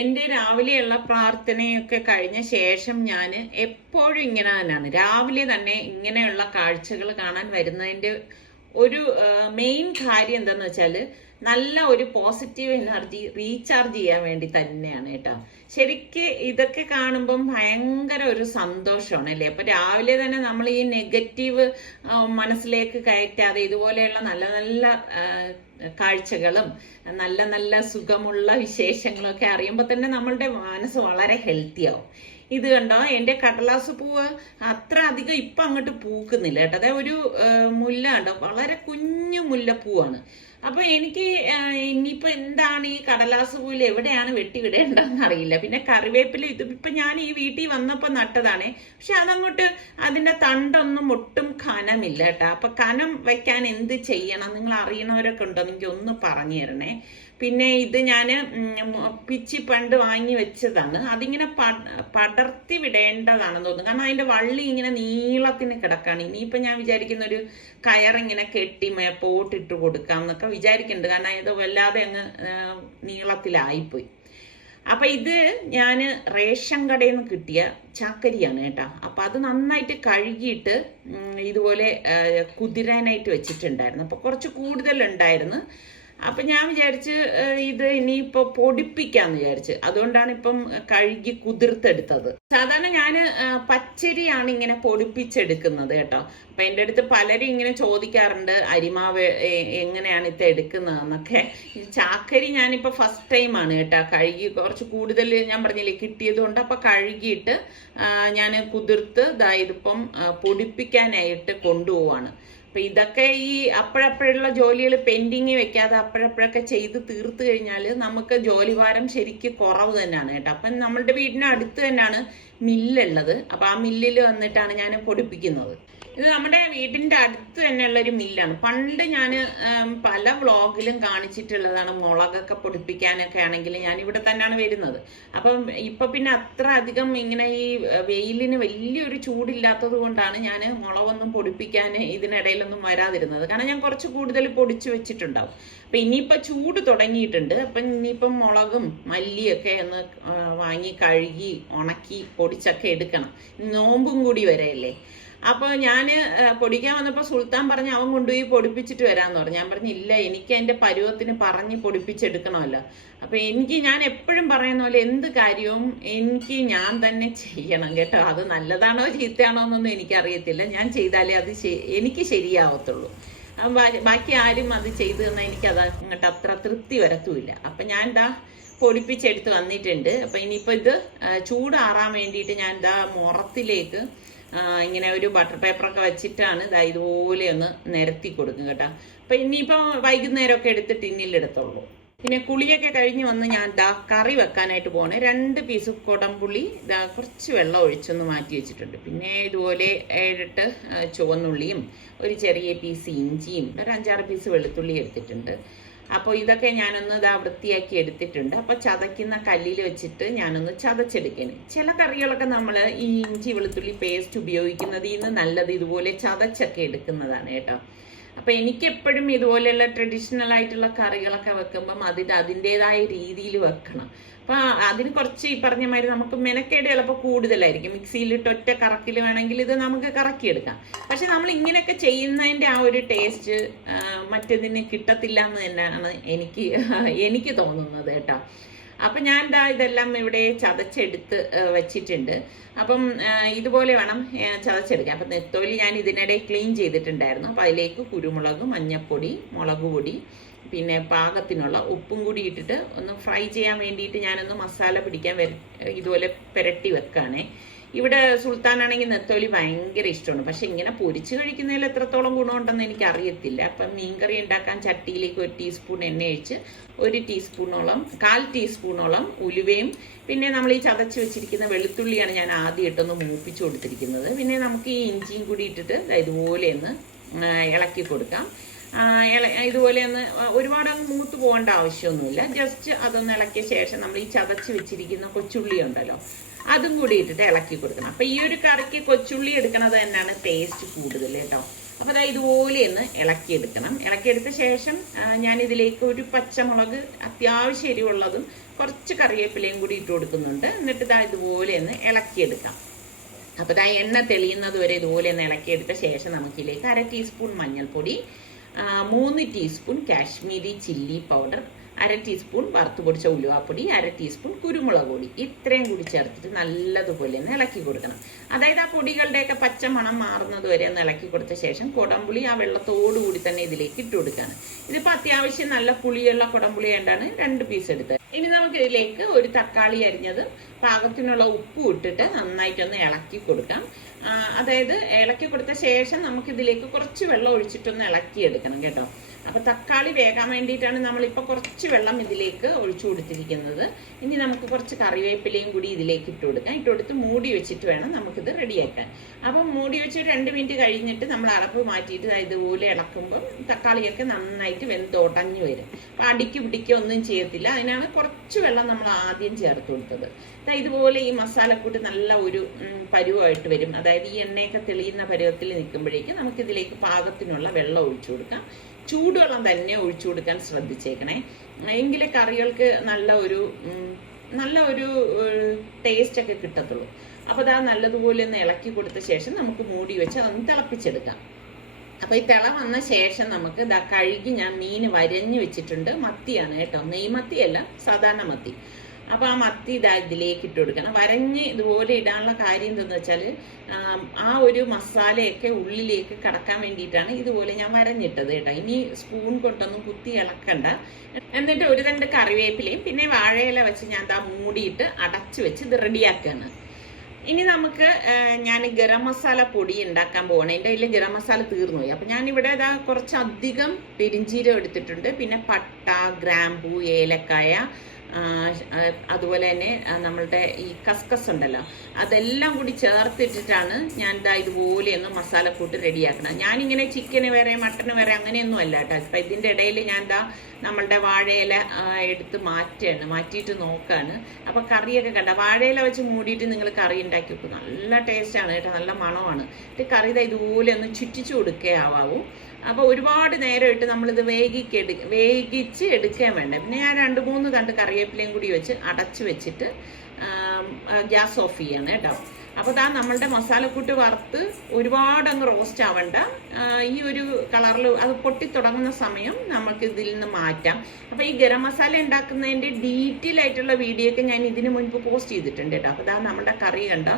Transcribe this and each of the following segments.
എൻ്റെ രാവിലെയുള്ള പ്രാർത്ഥനയൊക്കെ കഴിഞ്ഞ ശേഷം ഞാൻ എപ്പോഴും ഇങ്ങനെ തന്നെയാണ്. രാവിലെ തന്നെ ഇങ്ങനെയുള്ള കാഴ്ചകൾ കാണാൻ വരുന്നതിൻ്റെ ഒരു മെയിൻ കാര്യം എന്താന്ന് വെച്ചാൽ നല്ല ഒരു പോസിറ്റീവ് എനർജി റീചാർജ് ചെയ്യാൻ വേണ്ടി തന്നെയാണ് കേട്ടോ. ശരിക്ക് ഇതൊക്കെ കാണുമ്പം ഭയങ്കര ഒരു സന്തോഷമാണ് അല്ലേ. അപ്പൊ രാവിലെ തന്നെ നമ്മൾ ഈ നെഗറ്റീവ് മനസ്സിലേക്ക് കയറ്റാതെ ഇതുപോലെയുള്ള നല്ല നല്ല കാഴ്ചകളും നല്ല നല്ല സുഖമുള്ള വിശേഷങ്ങളും ഒക്കെ അറിയുമ്പോൾ തന്നെ നമ്മളുടെ മനസ്സ് വളരെ ഹെൽത്തി ആവും. ഇത് കണ്ടോ, എൻ്റെ കടലാസ് പൂവ് അത്ര അധികം ഇപ്പം അങ്ങോട്ട് പൂക്കുന്നില്ല കേട്ടോ. അതായത് ഒരു മുല്ല കണ്ടോ, വളരെ കുഞ്ഞു മുല്ലപ്പൂവാണ്. അപ്പൊ എനിക്ക് ഇനിയിപ്പോ എന്താണ് ഈ കടലാസ് പൂവിൽ എവിടെയാണ് വെട്ടിവിടേണ്ടതെന്ന് അറിയില്ല. പിന്നെ കറിവേപ്പില ഇപ്പൊ ഞാൻ ഈ വീട്ടിൽ വന്നപ്പോ നട്ടതാണേ, പക്ഷെ അതങ്ങോട്ട് അതിന്റെ തണ്ടൊന്നും ഒട്ടും കനമില്ല കേട്ടോ. അപ്പൊ കനം വെക്കാൻ എന്ത് ചെയ്യണം, നിങ്ങൾ അറിയണവരൊക്കെ ഉണ്ടോ എനിക്ക് ഒന്ന് പറഞ്ഞു തരണേ. പിന്നെ ഇത് ഞാൻ പിച്ചി പണ്ട് വാങ്ങി വെച്ചതാണ്. അതിങ്ങനെ പടർത്തി വിടേണ്ടതാണെന്ന് തോന്നുന്നു, കാരണം അതിന്റെ വള്ളി ഇങ്ങനെ നീളത്തിന് കിടക്കാണ്. ഇനിയിപ്പോ ഞാൻ വിചാരിക്കുന്ന ഒരു കയറിങ്ങനെ കെട്ടി പോട്ടിട്ട് കൊടുക്കാം എന്നൊക്കെ വിചാരിക്കുന്നുണ്ട്, കാരണം ഇത് വല്ലാതെ അങ്ങ് നീളത്തിലായിപ്പോയി. അപ്പൊ ഇത് ഞാൻ റേഷൻ കടയിൽ നിന്ന് കിട്ടിയ ചാക്കരിയാണ് കേട്ടോ. അപ്പൊ അത് നന്നായിട്ട് കഴുകിയിട്ട് ഇതുപോലെ കുതിരാനായിട്ട് വെച്ചിട്ടുണ്ടായിരുന്നു. അപ്പൊ കുറച്ച് കൂടുതലുണ്ടായിരുന്നു. അപ്പൊ ഞാൻ വിചാരിച്ച് ഇത് ഇനിയിപ്പോ പൊടിപ്പിക്കാന്ന് വിചാരിച്ച്, അതുകൊണ്ടാണ് ഇപ്പം കഴുകി കുതിർത്തെടുത്തത്. സാധാരണ ഞാൻ പച്ചരിയാണ് ഇങ്ങനെ പൊടിപ്പിച്ചെടുക്കുന്നത് കേട്ടോ. അപ്പൊ എൻ്റെ അടുത്ത് പലരും ഇങ്ങനെ ചോദിക്കാറുണ്ട് അരിമാവ് എങ്ങനെയാണ് ഇത് എടുക്കുന്നതെന്നൊക്കെ. ചാക്കരി ഞാനിപ്പോ ഫസ്റ്റ് ടൈമാണ് കേട്ടോ കഴുകി, കുറച്ച് കൂടുതൽ ഞാൻ പറഞ്ഞില്ലേ കിട്ടിയത് കൊണ്ട്. അപ്പൊ കഴുകിയിട്ട് ഞാൻ കുതിർത്ത് ഇതിപ്പം പൊടിപ്പിക്കാനായിട്ട് കൊണ്ടുപോവാണ്. അപ്പൊ ഇതൊക്കെ ഈ അപ്പോഴപ്പോഴുള്ള ജോലികൾ പെൻഡിങ് വെക്കാതെ അപ്പോഴപ്പോഴൊക്കെ ചെയ്ത് തീർത്തു കഴിഞ്ഞാൽ നമുക്ക് ജോലിഭാരം ശരിക്ക് കുറവ് തന്നെയാണ് കേട്ടോ. അപ്പം നമ്മളുടെ വീടിന് അടുത്ത് തന്നെയാണ് മില്ലുള്ളത്. അപ്പൊ ആ മില്ലിൽ വന്നിട്ടാണ് ഞാൻ പൊടിപ്പിക്കുന്നത്. ഇത് നമ്മുടെ വീടിന്റെ അടുത്ത് തന്നെയുള്ളൊരു മില്ലാണ്. പണ്ട് ഞാൻ പല വ്ളോഗിലും കാണിച്ചിട്ടുള്ളതാണ്. മുളകൊക്കെ പൊടിപ്പിക്കാനൊക്കെ ആണെങ്കിൽ ഞാൻ ഇവിടെ തന്നെയാണ് വരുന്നത്. അപ്പം ഇപ്പൊ പിന്നെ അത്ര അധികം ഇങ്ങനെ ഈ വെയിലിന് വലിയൊരു ചൂടില്ലാത്തത് കൊണ്ടാണ് ഞാൻ മുളകൊന്നും പൊടിപ്പിക്കാൻ ഇതിനിടയിലൊന്നും വരാതിരുന്നത്, കാരണം ഞാൻ കുറച്ച് കൂടുതൽ പൊടിച്ചു വെച്ചിട്ടുണ്ടാവും. അപ്പൊ ഇനിയിപ്പൊ ചൂട് തുടങ്ങിയിട്ടുണ്ട്. അപ്പൊ ഇനിയിപ്പം മുളകും മല്ലിയൊക്കെ ഒന്ന് വാങ്ങി കഴുകി ഉണക്കി പൊടിച്ചൊക്കെ എടുക്കണം. നോമ്പും കൂടി വരെയല്ലേ. അപ്പൊ ഞാൻ പൊടിക്കാൻ വന്നപ്പോൾ സുൽത്താൻ പറഞ്ഞ് അവൻ കൊണ്ടുപോയി പൊടിപ്പിച്ചിട്ട് വരാന്ന് പറഞ്ഞു. ഞാൻ പറഞ്ഞു ഇല്ല, എനിക്ക് അതിന്റെ പരുവത്തിന് പറഞ്ഞ് പൊടിപ്പിച്ചെടുക്കണമല്ലോ. അപ്പൊ ഞാൻ എപ്പോഴും പറയുന്ന പോലെ എന്ത് കാര്യവും എനിക്ക് ഞാൻ തന്നെ ചെയ്യണം കേട്ടോ. അത് നല്ലതാണോ ചീത്തയാണോ എന്നൊന്നും എനിക്കറിയത്തില്ല. ഞാൻ ചെയ്താലേ അത് എനിക്ക് ശരിയാവത്തുള്ളൂ. ബാക്കി ആരും അത് ചെയ്തു തന്നാൽ എനിക്കത് അങ്ങോട്ട് അത്ര തൃപ്തി വരത്തുമില്ല. അപ്പൊ ഞാൻ പൊടിപ്പിച്ചെടുത്ത് വന്നിട്ടുണ്ട്. അപ്പൊ ഇനിയിപ്പോ ഇത് ചൂടാറാൻ വേണ്ടിയിട്ട് ഞാൻ മുറത്തിലേക്ക് ഇങ്ങനെ ഒരു ബട്ടർ പേപ്പറൊക്കെ വെച്ചിട്ടാണ് ഇതുപോലെ ഒന്ന് നിരത്തി കൊടുക്കും കേട്ടോ. അപ്പൊ ഇനിയിപ്പോ വൈകുന്നേരമൊക്കെ എടുത്ത് ടിന്നിലെടുത്തുള്ളൂ. പിന്നെ കുളിയൊക്കെ കഴിഞ്ഞ് വന്ന് ഞാൻ കറി വെക്കാനായിട്ട് പോകണേ. 2 പീസ് കുടംപുളി കുറച്ച് വെള്ളം ഒഴിച്ചൊന്ന് മാറ്റി വെച്ചിട്ടുണ്ട്. പിന്നെ ഇതുപോലെ 7-8 ചുവന്നുള്ളിയും ഒരു ചെറിയ പീസ് ഇഞ്ചിയും ഒരു 5-6 പീസ് വെളുത്തുള്ളി എടുത്തിട്ടുണ്ട്. അപ്പോൾ ഇതൊക്കെ ഞാനൊന്ന് വൃത്തിയാക്കി എടുത്തിട്ടുണ്ട്. അപ്പോൾ ചതയ്ക്കുന്ന കല്ലിൽ വെച്ചിട്ട് ഞാനൊന്ന് ചതച്ചെടുക്കേന്. ചില കറികളൊക്കെ നമ്മൾ ഈ ഇഞ്ചി വെളുത്തുള്ളി പേസ്റ്റ് ഉപയോഗിക്കുന്നതിൽ നിന്ന് നല്ലത് ഇതുപോലെ ചതച്ചൊക്കെ എടുക്കുന്നതാണ് കേട്ടോ. അപ്പൊ എനിക്കെപ്പോഴും ഇതുപോലെയുള്ള ട്രഡീഷണൽ ആയിട്ടുള്ള കറികളൊക്കെ വെക്കുമ്പം അതിൻ്റെതായ രീതിയിൽ വെക്കണം. അപ്പൊ അതിന് കുറച്ച് ഈ പറഞ്ഞ മാതിരി നമുക്ക് മെനക്കേട് ചിലപ്പോൾ കൂടുതലായിരിക്കും. മിക്സിയിലിട്ട് ഒറ്റ കറക്കിൽ വേണമെങ്കിൽ ഇത് നമുക്ക് കറക്കിയെടുക്കാം. പക്ഷെ നമ്മൾ ഇങ്ങനെയൊക്കെ ചെയ്യുന്നതിൻ്റെ ആ ഒരു ടേസ്റ്റ് മറ്റേതിന് കിട്ടത്തില്ല എന്ന് തന്നെയാണ് എനിക്ക് തോന്നുന്നത് കേട്ടോ. അപ്പം ഞാൻ ഇതെല്ലാം ഇവിടെ ചതച്ചെടുത്ത് വെച്ചിട്ടുണ്ട്. അപ്പം ഇതുപോലെ വേണം ചതച്ചെടുക്കാൻ. അപ്പം നെത്തോലി ഞാൻ ഇതിനിടെ ക്ലീൻ ചെയ്തിട്ടുണ്ടായിരുന്നു. അപ്പം അതിലേക്ക് കുരുമുളക്, മഞ്ഞൾപ്പൊടി, മുളക് പൊടി, പിന്നെ പാകത്തിനുള്ള ഉപ്പും കൂടി ഇട്ടിട്ട് ഒന്ന് ഫ്രൈ ചെയ്യാൻ വേണ്ടിയിട്ട് ഞാനൊന്ന് മസാല പിടിക്കാൻ ഇതുപോലെ പുരട്ടി വെക്കുകയാണേ. ഇവിടെ സുൽത്താനാണെങ്കിൽ നെത്തോലി ഭയങ്കര ഇഷ്ടമാണ്. പക്ഷെ ഇങ്ങനെ പൊരിച്ച് കഴിക്കുന്നതിൽ എത്രത്തോളം ഗുണമുണ്ടെന്ന് എനിക്ക് അറിയത്തില്ല. അപ്പം മീൻകറി ഉണ്ടാക്കാൻ ചട്ടിയിലേക്ക് 1 ടീസ്പൂൺ എണ്ണ ഒഴിച്ച് 1 ടീസ്പൂണോളം 1/4 ടീസ്പൂണോളം ഉലുവയും പിന്നെ നമ്മൾ ഈ ചതച്ച് വെച്ചിരിക്കുന്ന വെളുത്തുള്ളിയാണ് ഞാൻ ആദ്യം ഇട്ടൊന്ന് മൂപ്പിച്ച് കൊടുത്തിരിക്കുന്നത്. പിന്നെ നമുക്ക് ഈ ഇഞ്ചിയും കൂടി ഇട്ടിട്ട് ഇതുപോലെ ഒന്ന് ഇളക്കി കൊടുക്കാം. ഇതുപോലെ ഒന്ന് ഒരുപാട് മൂത്ത് പോകേണ്ട ആവശ്യമൊന്നുമില്ല. ജസ്റ്റ് അതൊന്ന് ഇളക്കിയ ശേഷം നമ്മൾ ഈ ചതച്ച് വെച്ചിരിക്കുന്ന കൊച്ചുള്ളി ഉണ്ടല്ലോ, അതും കൂടി ഇട്ടിട്ട് ഇളക്കി കൊടുക്കണം. അപ്പൊ ഈ ഒരു കറിക്ക് കൊച്ചുള്ളി എടുക്കണത് തന്നെയാണ് ടേസ്റ്റ് കൂടുതൽ കേട്ടോ. അപ്പോൾ അതായത് ഇതുപോലെ ഒന്ന് ഇളക്കിയെടുക്കണം. ഇളക്കിയെടുത്ത ശേഷം ഞാനിതിലേക്ക് ഒരു പച്ചമുളക് അത്യാവശ്യം എരിവുള്ളതും കുറച്ച് കറിവേപ്പിലയും കൂടി ഇട്ട് കൊടുക്കുന്നുണ്ട്. എന്നിട്ട് ഇതുപോലെ ഒന്ന് ഇളക്കിയെടുക്കാം. അപ്പോൾ എണ്ണ തെളിയുന്നത് വരെ ഇതുപോലെ ഒന്ന് ഇളക്കിയെടുത്ത ശേഷം നമുക്കിതിലേക്ക് 1/2 ടീസ്പൂൺ മഞ്ഞൾപ്പൊടി, 3 teaspoon Kashmiri chilli powder, 1/2 teaspoon വറുത്ത് പൊടിച്ച ഉലുവാപ്പൊടി, 1/2 ടീസ്പൂൺ കുരുമുളക് പൊടി, ഇത്രയും കൂടി ചേർത്തിട്ട് നല്ലതുപോലെ ഒന്ന് ഇളക്കി കൊടുക്കണം. അതായത് ആ പൊടികളുടെയൊക്കെ പച്ച മണം മാറുന്നത് വരെ ഒന്ന് ഇളക്കി കൊടുത്ത ശേഷം കുടംപുളി ആ വെള്ളത്തോടുകൂടി തന്നെ ഇതിലേക്ക് ഇട്ട് കൊടുക്കുകയാണ്. ഇതിപ്പോൾ അത്യാവശ്യം നല്ല പുളിയുള്ള കുടംപുളി ആയിട്ടാണ് 2 പീസ് എടുത്തത്. ഇനി നമുക്ക് ഇതിലേക്ക് ഒരു തക്കാളി അരിഞ്ഞത്, പാകത്തിനുള്ള ഉപ്പും ഇട്ടിട്ട് നന്നായിട്ടൊന്ന് ഇളക്കി കൊടുക്കാം. അതായത് ഇളക്കി കൊടുത്ത ശേഷം നമുക്കിതിലേക്ക് കുറച്ച് വെള്ളം ഒഴിച്ചിട്ടൊന്ന് ഇളക്കിയെടുക്കണം കേട്ടോ. അപ്പോൾ തക്കാളി വേകാൻ വേണ്ടിയിട്ടാണ് നമ്മളിപ്പോൾ കുറച്ച് വെള്ളം ഇതിലേക്ക് ഒഴിച്ചു കൊടുത്തിരിക്കുന്നത്. ഇനി നമുക്ക് കുറച്ച് കറിവേപ്പിലയും കൂടി ഇതിലേക്ക് ഇട്ട് കൊടുക്കാം. ഇട്ട് കൊടുത്ത് മൂടി വെച്ചിട്ട് വേണം നമുക്കിത് റെഡിയാക്കാൻ. അപ്പം മൂടി വെച്ച് 2 മിനിറ്റ് കഴിഞ്ഞിട്ട് നമ്മൾ അടപ്പ് മാറ്റിയിട്ട് ഇതുപോലെ ഇളക്കുമ്പം തക്കാളിയൊക്കെ നന്നായിട്ട് വെന്തൊടഞ്ഞു വരും. അപ്പം അടിക്ക് പിടിക്കുക ഒന്നും ചെയ്യത്തില്ല. അതിനാണ് കുറച്ച് വെള്ളം നമ്മൾ ആദ്യം ചേർത്ത് കൊടുത്തത്. ഇതുപോലെ ഈ മസാലക്കൂട്ട് നല്ല ഒരു പരുവമായിട്ട് വരും. അതായത് ഈ എണ്ണയൊക്കെ തെളിയുന്ന പരുവത്തിൽ നിൽക്കുമ്പോഴേക്കും നമുക്കിതിലേക്ക് പാകത്തിനുള്ള വെള്ളം ഒഴിച്ചു കൊടുക്കാം. ചൂടുവെള്ളം തന്നെ ഒഴിച്ചു കൊടുക്കാൻ ശ്രദ്ധിച്ചേക്കണേ. എങ്കിലേ കറികൾക്ക് നല്ല ഒരു ടേസ്റ്റ് ഒക്കെ കിട്ടത്തുള്ളൂ. അപ്പോൾ നല്ലതുപോലെ ഒന്ന് ഇളക്കി കൊടുത്ത ശേഷം നമുക്ക് മൂടി വെച്ച് അതൊന്ന് തിളപ്പിച്ചെടുക്കാം. അപ്പോൾ ഈ തിള വന്ന ശേഷം നമുക്ക് കഴുകി ഞാൻ മീൻ വരഞ്ഞു വെച്ചിട്ടുണ്ട്. മത്തിയാണ് കേട്ടോ, നെയ്മത്തിയല്ല, സാധാരണ മത്തി. അപ്പോൾ ആ മത്തി ഇതിലേക്ക് ഇട്ട് കൊടുക്കണം. വരഞ്ഞ് ഇതുപോലെ ഇടാനുള്ള കാര്യം എന്താണെന്ന് വെച്ചാൽ ആ ഒരു മസാലയൊക്കെ ഉള്ളിലേക്ക് കടക്കാൻ വേണ്ടിയിട്ടാണ് ഇതുപോലെ ഞാൻ വരഞ്ഞിട്ടത് കേട്ടോ. ഇനി സ്പൂൺ കൊണ്ടൊന്നും കുത്തി ഇളക്കണ്ട. എന്നിട്ട് 1-2 കറിവേപ്പിലയും പിന്നെ വാഴയില വെച്ച് ഞാൻ മൂടിയിട്ട് അടച്ചു വെച്ച് ഇത് റെഡിയാക്കുകയാണ്. ഇനി നമുക്ക് ഞാൻ ഗരം മസാല പൊടി ഉണ്ടാക്കാൻ പോകണം. എൻ്റെ കയ്യിൽ ഗരം മസാല തീർന്നു പോയി. അപ്പം ഞാനിവിടെ കുറച്ചധികം പെരിഞ്ചീരം എടുത്തിട്ടുണ്ട്. പിന്നെ പട്ട, ഗ്രാമ്പൂ, ഏലക്കായ, അതുപോലെ തന്നെ നമ്മളുടെ ഈ കസ്കസ് ഉണ്ടല്ലോ, അതെല്ലാം കൂടി ചേർത്തിട്ടിട്ടാണ് ഞാൻ ഇതുപോലെയൊന്ന് മസാലക്കൂട്ട് റെഡിയാക്കണം. ഞാനിങ്ങനെ ചിക്കന് വേറെ മട്ടന് വേറെ അങ്ങനെയൊന്നും അല്ല കേട്ടോ. അപ്പം ഇതിൻ്റെ ഇടയിൽ ഞാൻ നമ്മളുടെ വാഴയില എടുത്ത് മാറ്റിയിട്ട് നോക്കാണ്. അപ്പം കറിയൊക്കെ കണ്ട വാഴയില വെച്ച് മൂടിയിട്ട് നിങ്ങൾ കറി ഉണ്ടാക്കി വെക്കും. നല്ല ടേസ്റ്റാണ് കേട്ടോ, നല്ല മണമാണ്. കറി ഇതുപോലെ ഒന്ന് ചുറ്റിച്ചു കൊടുക്കേ ആവാവൂ. അപ്പോൾ ഒരുപാട് നേരം ഇട്ട് നമ്മളിത് വേഗിച്ച് എടുക്കാൻ വേണ്ട. പിന്നെ ഞാൻ 2-3 തണ്ട് കറിവേപ്പിലയും കൂടി വെച്ച് അടച്ചു വെച്ചിട്ട് ഗ്യാസ് ഓഫ് ചെയ്യാണ് കേട്ടോ. അപ്പോൾ നമ്മളുടെ മസാലക്കൂട്ട് വറുത്ത് ഒരുപാട് അങ്ങ് റോസ്റ്റ് ആവണ്ട. ഈ ഒരു കളറിൽ അത് പൊട്ടിത്തുടങ്ങുന്ന സമയം നമുക്ക് ഇതിൽ നിന്ന് മാറ്റാം. അപ്പോൾ ഈ ഗരം മസാല ഉണ്ടാക്കുന്നതിൻ്റെ ഡീറ്റെയിൽ ആയിട്ടുള്ള വീഡിയോ ഒക്കെ ഞാൻ ഇതിന് മുൻപ് പോസ്റ്റ് ചെയ്തിട്ടുണ്ട് കേട്ടോ. അപ്പോൾ നമ്മുടെ കറി കണ്ട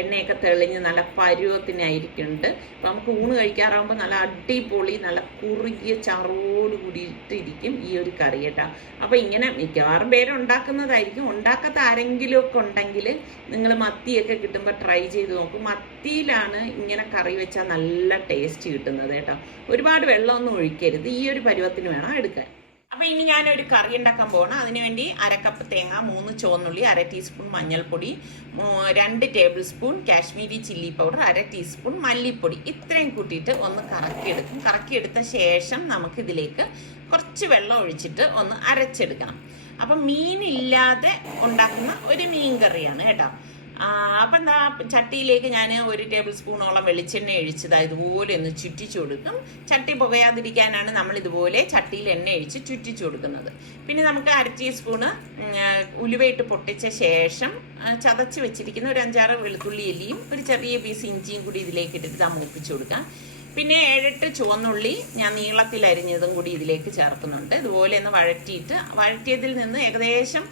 എണ്ണയൊക്കെ തെളിഞ്ഞ് നല്ല പരുവത്തിനായിരിക്കുന്നുണ്ട്. അപ്പോൾ നമുക്ക് ഊണ് കഴിക്കാറാകുമ്പോൾ നല്ല അടിപൊളി നല്ല കുറുകിയ ചാറോട് കൂടിയിട്ടിരിക്കും ഈ ഒരു കറി കേട്ടോ. അപ്പോൾ ഇങ്ങനെ മിക്കവാറും ഉണ്ടാക്കുന്നതായിരിക്കും. ഉണ്ടാക്കാത്ത ആരെങ്കിലും ഒക്കെ ഉണ്ടെങ്കിൽ നിങ്ങൾ മത്തിയൊക്കെ കിട്ടുമ്പോൾ ട്രൈ ചെയ്ത് നോക്കും. മത്തിയിലാണ് ഇങ്ങനെ കറി വെച്ചാൽ നല്ല ടേസ്റ്റ് കിട്ടുന്നത് കേട്ടോ. ഒരുപാട് വെള്ളമൊന്നും ഒഴിക്കരുത്. ഈ ഒരു പരുവത്തിന് വേണം എടുക്കാൻ. അപ്പോൾ ഇനി ഞാനൊരു കറി ഉണ്ടാക്കാൻ പോകണം. അതിനുവേണ്ടി 1 കപ്പ് തേങ്ങ, 3 ചുവന്നുള്ളി, 1/2 ടീസ്പൂൺ മഞ്ഞൾപ്പൊടി, 2 table spoon Kashmiri chilli powder, 1/2 teaspoon മല്ലിപ്പൊടി, ഇത്രയും കൂട്ടിയിട്ട് ഒന്ന് കറക്കിയെടുക്കും. കറക്കിയെടുത്ത ശേഷം നമുക്കിതിലേക്ക് കുറച്ച് വെള്ളം ഒഴിച്ചിട്ട് ഒന്ന് അരച്ചെടുക്കണം. അപ്പം മീനില്ലാതെ ഉണ്ടാക്കുന്ന ഒരു മീൻ കറിയാണ് കേട്ടോ. അപ്പം ചട്ടിയിലേക്ക് ഞാൻ 1 ടേബിൾ സ്പൂണോളം വെളിച്ചെണ്ണ ഒഴിച്ചത് ഇതുപോലെ ഒന്ന് ചുറ്റിച്ചു കൊടുക്കും. ചട്ടി പുകയാതിരിക്കാനാണ് നമ്മൾ ഇതുപോലെ ചട്ടിയിൽ എണ്ണ ഒഴിച്ച് ചുറ്റിച്ചു കൊടുക്കുന്നത്. പിന്നെ നമുക്ക് 1/2 ടീസ്പൂണ് ഉലുവയിട്ട് പൊട്ടിച്ച ശേഷം ചതച്ച് വെച്ചിരിക്കുന്ന ഒരു 5-6 വെളുത്തുള്ളി എല്ലിയും ഒരു ചെറിയ പീസ് ഇഞ്ചിയും കൂടി ഇതിലേക്ക് ഇട്ടിട്ട് മൂപ്പിച്ചു കൊടുക്കാം. പിന്നെ 7-8 ചുവന്നുള്ളി ഞാൻ നീളത്തിൽ അരിഞ്ഞതും കൂടി ഇതിലേക്ക് ചേർക്കുന്നുണ്ട്. ഇതുപോലെ ഒന്ന് വഴറ്റിയതിൽ നിന്ന് ഏകദേശം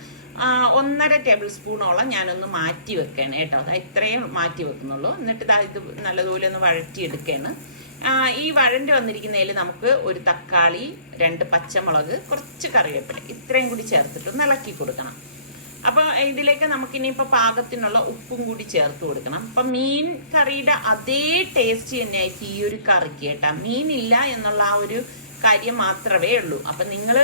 1.5 ടേബിൾ സ്പൂണോളം ഞാനൊന്ന് മാറ്റി വെക്കുകയാണ് കേട്ടോ. ഇത്രയും മാറ്റി വെക്കുന്നുള്ളൂ. എന്നിട്ട് ഇത് നല്ലതുപോലെ ഒന്ന് വഴറ്റിയെടുക്കുകയാണ്. ഈ വഴണ്ടി വന്നിരിക്കുന്നതിൽ നമുക്ക് ഒരു തക്കാളി, 2 പച്ചമുളക്, കുറച്ച് കറിവേപ്പില, ഇത്രയും കൂടി ചേർത്തിട്ടൊന്ന് ഇളക്കി കൊടുക്കണം. അപ്പോൾ ഇതിലേക്ക് നമുക്കിനിയിപ്പോൾ പാകത്തിനുള്ള ഉപ്പും കൂടി ചേർത്ത് കൊടുക്കണം. അപ്പം മീൻ കറിയുടെ അതേ ടേസ്റ്റ് തന്നെയായിരിക്കും ഈ ഒരു കറിക്ക് കേട്ടോ. മീനില്ല എന്നുള്ള ആ ഒരു കാര്യം മാത്രമേ ഉള്ളൂ. അപ്പം നിങ്ങൾ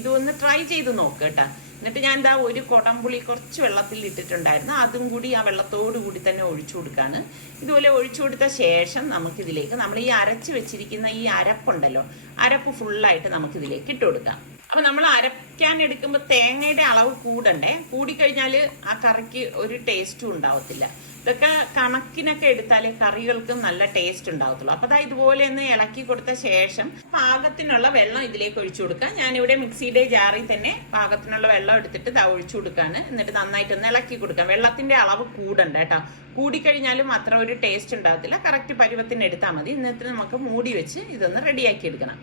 ഇതൊന്ന് ട്രൈ ചെയ്ത് നോക്കുക കേട്ടോ. എന്നിട്ട് ഞാൻ ഒരു കുടംപുളി കുറച്ച് വെള്ളത്തിൽ ഇട്ടിട്ടുണ്ടായിരുന്നു. അതും കൂടി ആ വെള്ളത്തോടു കൂടി തന്നെ ഒഴിച്ചു കൊടുക്കുകയാണ്. ഇതുപോലെ ഒഴിച്ചു കൊടുത്ത ശേഷം നമുക്കിതിലേക്ക് നമ്മൾ ഈ അരച്ച് വെച്ചിരിക്കുന്ന ഈ അരപ്പുണ്ടല്ലോ, അരപ്പ് ഫുള്ളായിട്ട് നമുക്കിതിലേക്ക് ഇട്ട് കൊടുക്കാം. അപ്പോൾ നമ്മൾ അരപ്പ് കറിക്കാൻ എടുക്കുമ്പോൾ തേങ്ങയുടെ അളവ് കൂടണ്ടേ. കൂടിക്കഴിഞ്ഞാൽ ആ കറിക്ക് ഒരു ടേസ്റ്റും ഉണ്ടാവത്തില്ല. ഇതൊക്കെ കണക്കിനൊക്കെ എടുത്താലേ കറികൾക്ക് നല്ല ടേസ്റ്റ് ഉണ്ടാവത്തുള്ളൂ. അപ്പൊ അതാ ഇതുപോലെ ഒന്ന് ഇളക്കി കൊടുത്ത ശേഷം പാകത്തിനുള്ള വെള്ളം ഇതിലേക്ക് ഒഴിച്ചു കൊടുക്കാം. ഞാനിവിടെ മിക്സിയുടെ ജാറിൽ തന്നെ പാകത്തിനുള്ള വെള്ളം എടുത്തിട്ട് ഇതാ ഒഴിച്ചു കൊടുക്കാണ്. എന്നിട്ട് നന്നായിട്ടൊന്ന് ഇളക്കി കൊടുക്കാം. വെള്ളത്തിന്റെ അളവ് കൂടണ്ട കേട്ടോ. കൂടിക്കഴിഞ്ഞാലും അത്ര ഒരു ടേസ്റ്റ് ഉണ്ടാകത്തില്ല. കറക്റ്റ് പരുവത്തിന് എടുത്താൽ മതി. എന്നിട്ട് നമുക്ക് മൂടി വെച്ച് ഇതൊന്ന് റെഡിയാക്കി എടുക്കണം.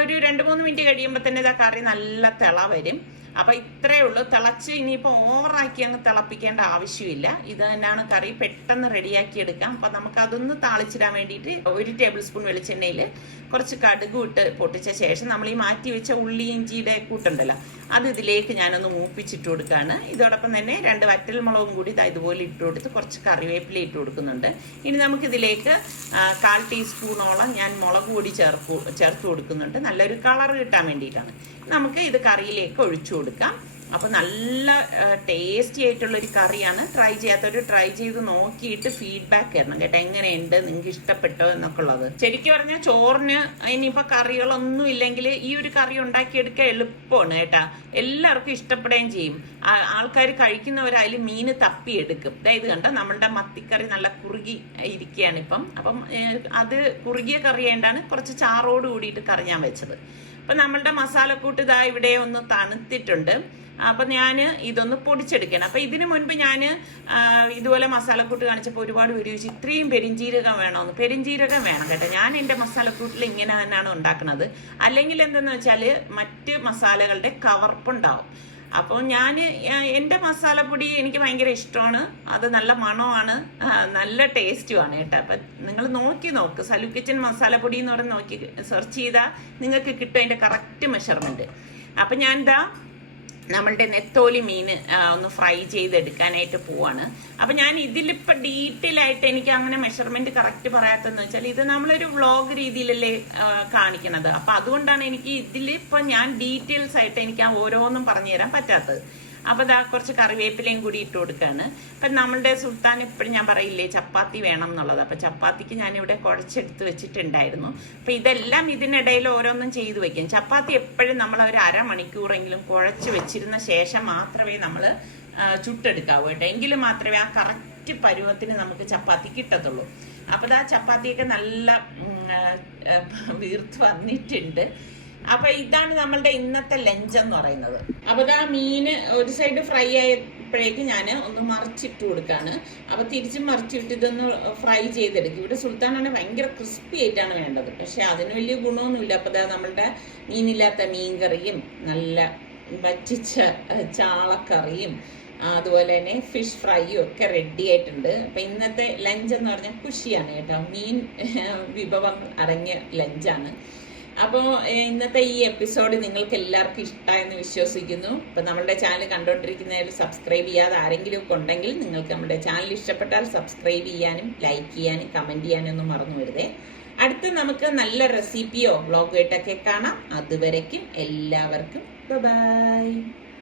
ഒരു 2-3 മിനിറ്റ് കഴിയുമ്പോൾ തന്നെ ഇതാ കറി നല്ല തിള വരും. അപ്പൊ ഇത്രയേ ഉള്ളൂ. തിളച്ച് ഇനിയിപ്പോൾ ഓവറാക്കി അങ്ങ് തിളപ്പിക്കേണ്ട ആവശ്യമില്ല. ഇത് തന്നെയാണ് കറി. പെട്ടെന്ന് റെഡിയാക്കി എടുക്കാം. അപ്പൊ നമുക്ക് അതൊന്ന് താളിച്ചിടാൻ വേണ്ടിയിട്ട് 1 ടേബിൾ സ്പൂൺ വെളിച്ചെണ്ണയിൽ കുറച്ച് കടുക് ഇട്ട് പൊട്ടിച്ച ശേഷം നമ്മൾ ഈ മാറ്റി വെച്ച ഉള്ളി ഇഞ്ചിയുടെ കൂട്ടുണ്ടല്ലോ, അത് ഇതിലേക്ക് ഞാനൊന്ന് മൂപ്പിച്ചിട്ട് കൊടുക്കുകയാണ്. ഇതോടൊപ്പം തന്നെ 2 വറ്റൽമുളകും കൂടി ഇതുപോലെ ഇട്ട് കൊടുത്ത് കുറച്ച് കറിവേപ്പില ഇട്ട് കൊടുക്കുന്നുണ്ട്. ഇനി നമുക്കിതിലേക്ക് 1/4 ടീസ്പൂണോളം ഞാൻ മുളക് പൊടി ചേർത്ത് കൊടുക്കുന്നുണ്ട്. നല്ലൊരു കളർ കിട്ടാൻ വേണ്ടിയിട്ടാണ്. നമുക്ക് ഇത് കറിയിലേക്ക് ഒഴിച്ചു കൊടുക്കാം. അപ്പൊ നല്ല ടേസ്റ്റി ആയിട്ടുള്ളൊരു കറിയാണ്. ട്രൈ ചെയ്യാത്തവർ ട്രൈ ചെയ്ത് നോക്കിയിട്ട് ഫീഡ്ബാക്ക് തരണം കേട്ടോ. എങ്ങനെയുണ്ട്, നിങ്ങൾക്ക് ഇഷ്ടപ്പെട്ടോ എന്നൊക്കെ ഉള്ളത്. ശരിക്കും പറഞ്ഞാൽ ചോറിന് ഇനിയിപ്പോൾ കറികളൊന്നും ഇല്ലെങ്കിൽ ഈ ഒരു കറി ഉണ്ടാക്കിയെടുക്കാൻ എളുപ്പമാണ് കേട്ടാ. എല്ലാവർക്കും ഇഷ്ടപ്പെടുകയും ചെയ്യും. ആൾക്കാർ കഴിക്കുന്നവരായാലും മീന് തപ്പിയെടുക്കും. അതായത് കണ്ടോ, നമ്മളുടെ മത്തിക്കറി നല്ല കുറുകി ഇരിക്കുകയാണ് ഇപ്പം. അപ്പം അത് കുറുകിയ കറി ആയിട്ടാണ് കുറച്ച് ചാറോട് കൂടിയിട്ട് കറി ഞാൻ വെച്ചത്. അപ്പം നമ്മളുടെ മസാലക്കൂട്ട് ഇതാ ഇവിടെ ഒന്ന് തണുത്തിട്ടുണ്ട്. അപ്പം ഞാൻ ഇതൊന്ന് പൊടിച്ചെടുക്കണം. അപ്പം ഇതിനു മുൻപ് ഞാൻ ഇതുപോലെ മസാലക്കൂട്ട് കാണിച്ചപ്പോൾ ഒരുപാട് പേര് ചോദിച്ചു ഇത്രയും പെരിഞ്ചീരകം വേണമെന്ന്. പെരിഞ്ചീരകം വേണം കേട്ടോ. ഞാൻ എൻ്റെ മസാലക്കൂട്ടിൽ ഇങ്ങനെ തന്നെയാണ് ഉണ്ടാക്കുന്നത്. അല്ലെങ്കിൽ എന്തെന്ന് വെച്ചാൽ മറ്റ് മസാലകളുടെ കവർപ്പുണ്ടാവും. അപ്പോൾ ഞാൻ എൻ്റെ മസാലപ്പൊടി എനിക്ക് ഭയങ്കര ഇഷ്ടമാണ്. അത് നല്ല മണമാണ്, നല്ല ടേസ്റ്റുമാണ് കേട്ടോ. അപ്പം നിങ്ങൾ നോക്ക് സലു കിച്ചൻ മസാലപ്പൊടി എന്ന് പറഞ്ഞ് നോക്കി സെർച്ച് ചെയ്താൽ നിങ്ങൾക്ക് കിട്ടും അതിൻ്റെ കറക്റ്റ് മെഷർമെൻറ്റ്. അപ്പം ഞാൻ നമ്മളുടെ നെത്തോലി മീൻ ഒന്ന് ഫ്രൈ ചെയ്തെടുക്കാനായിട്ട് പോവാണ്. അപ്പം ഞാൻ ഇതിലിപ്പോൾ ഡീറ്റെയിൽ ആയിട്ട് എനിക്ക് അങ്ങനെ മെഷർമെന്റ് കറക്റ്റ് പറയാത്തതെന്ന് വെച്ചാൽ ഇത് നമ്മളൊരു വ്ളോഗ് രീതിയിലല്ലേ കാണിക്കണത്. അപ്പം അതുകൊണ്ടാണ് എനിക്ക് ഇതിലിപ്പോൾ ഞാൻ ഡീറ്റെയിൽസ് ആയിട്ട് എനിക്ക് ആ ഓരോന്നും പറഞ്ഞു തരാൻ പറ്റാത്തത്. അപ്പം ഇതാ കുറച്ച് കറിവേപ്പിലയും കൂടി ഇട്ട് കൊടുക്കുകയാണ്. അപ്പം നമ്മളുടെ സുൽത്താൻ എപ്പോഴും ഞാൻ പറയില്ലേ ചപ്പാത്തി വേണം എന്നുള്ളത്. അപ്പം ചപ്പാത്തിക്ക് ഞാനിവിടെ കുഴച്ചെടുത്ത് വെച്ചിട്ടുണ്ടായിരുന്നു. അപ്പം ഇതെല്ലാം ഇതിനിടയിൽ ഓരോന്നും ചെയ്തു വെക്കും. ചപ്പാത്തി എപ്പോഴും നമ്മൾ ഒരു അരമണിക്കൂറെങ്കിലും കുഴച്ച് വെച്ചിരുന്ന ശേഷം മാത്രമേ നമ്മൾ ചുട്ടെടുക്കാവൂ കേട്ടോ. എങ്കിലും മാത്രമേ ആ കറക്റ്റ് പരുവത്തിന് നമുക്ക് ചപ്പാത്തി കിട്ടത്തുള്ളൂ. അപ്പം ആ ചപ്പാത്തിയൊക്കെ നല്ല വീർത്ത് വന്നിട്ടുണ്ട്. അപ്പൊ ഇതാണ് നമ്മളുടെ ഇന്നത്തെ ലഞ്ച് എന്ന് പറയുന്നത്. അപ്പൊ ആ മീന് ഒരു സൈഡ് ഫ്രൈ ആയപ്പോഴേക്ക് ഞാൻ ഒന്ന് മറിച്ചിട്ട് കൊടുക്കാണ്. അപ്പൊ തിരിച്ചും മറിച്ചിട്ട് ഇതൊന്ന് ഫ്രൈ ചെയ്തെടുക്കും. ഇവിടെ സുൽത്താനാണ് ഭയങ്കര ക്രിസ്പി ആയിട്ടാണ് വേണ്ടത്. പക്ഷെ അതിന് വലിയ ഗുണമൊന്നുമില്ല. അപ്പൊ നമ്മളുടെ മീനില്ലാത്ത മീൻകറിയും നല്ല വറ്റിച്ച ചാളക്കറിയും അതുപോലെ തന്നെ ഫിഷ് ഫ്രൈയും ഒക്കെ റെഡി ആയിട്ടുണ്ട്. അപ്പൊ ഇന്നത്തെ ലഞ്ച് എന്ന് പറഞ്ഞാൽ ഖുഷിയാണ് കേട്ടോ. മീൻ വിഭവം അടങ്ങിയ ലഞ്ചാണ്. അപ്പോൾ ഇന്നത്തെ ഈ എപ്പിസോഡ് നിങ്ങൾക്ക് എല്ലാവർക്കും ഇഷ്ടമായെന്ന് വിശ്വസിക്കുന്നു. ഇപ്പം നമ്മളുടെ ചാനൽ കണ്ടുകൊണ്ടിരിക്കുന്നതിൽ സബ്സ്ക്രൈബ് ചെയ്യാതെ ആരെങ്കിലും ഒക്കെ ഉണ്ടെങ്കിൽ നിങ്ങൾക്ക് നമ്മുടെ ചാനൽ ഇഷ്ടപ്പെട്ടാൽ സബ്സ്ക്രൈബ് ചെയ്യാനും ലൈക്ക് ചെയ്യാനും കമൻറ്റ് ചെയ്യാനും ഒന്നും മറന്നു വരുതേ. അടുത്ത് നമുക്ക് നല്ല റെസിപ്പിയോ വ്ളോഗായിട്ടൊക്കെ കാണാം. അതുവരയ്ക്കും എല്ലാവർക്കും ബൈ.